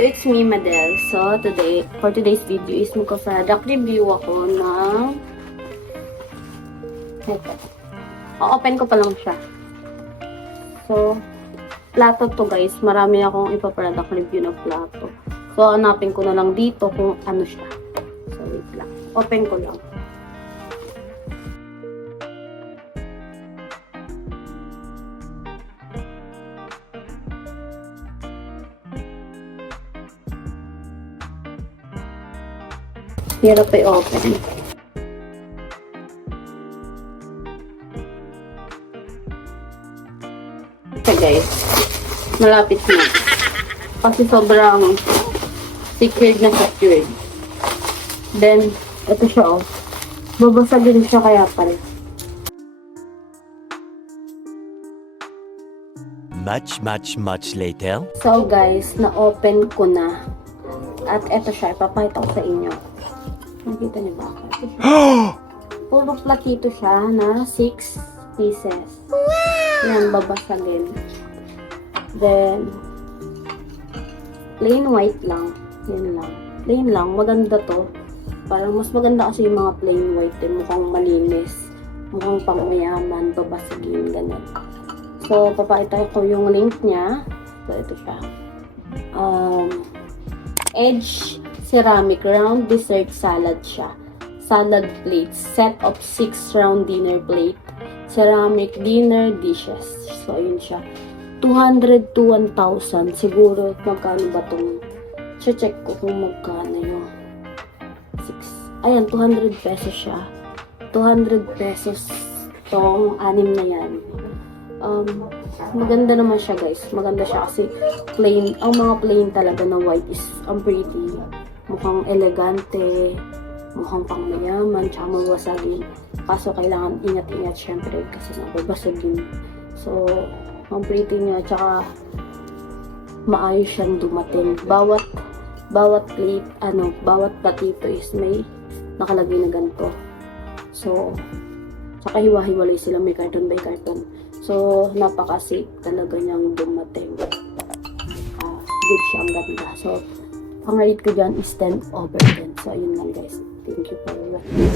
So, it's me, Madel. So, for today's video is magka-product review ako ng ito. O-open ko pa lang siya. So, plato to guys. Marami akong ipa-product review na plato. So, hanapin ko na lang dito kung ano siya. So, wait lang. Open ko lang. Hirap i-open. Okay guys, malapit na. Kasi sobrang secured na secured. Then, ito siya oh. Babasagin siya kaya pala. Much later. So guys, na-open ko na. At ito siya, ipapakita ko sa inyo. Nakita niyo ba? Ito siya. Puro platito siya na 6 pieces. Yan, babasagin. Then, plain white lang. Yan lang. Plain lang. Maganda to. Parang mas maganda kasi yung mga plain white din. Mukhang malinis. Mukhang pangmayaman. Babasagin. Ganun. So, papakita ko yung link niya. So, ito siya. Edge ceramic round dessert salad siya. Salad plates. Set of 6 round dinner plate. Ceramic dinner dishes. So, ayun siya. 200 to 1,000. Siguro, magkano ba itong? Check ko kung magkano yung 6. Ayan, 200 pesos siya. 200 pesos tong 6 na yan. Maganda naman siya guys. Maganda siya kasi plain. Ang mga plain talaga na white is pretty. Mukhang elegante. Mukhang pangmayaman. Tsaka mawasagin. Kaso kailangan ingat-ingat syempre kasi nababasagin. So, ang pretty niya. Tsaka maayos siyang dumating. Bawat plate, bawat platito is may nakalagay na ganito. So, tsaka hiwa-hiwalay sila. May carton by carton. So, napaka-safe talaga niyang dumating. Good siya, ang ganda. So, ang rate ko dyan is 10/10. So, ayun lang guys. Thank you for watching.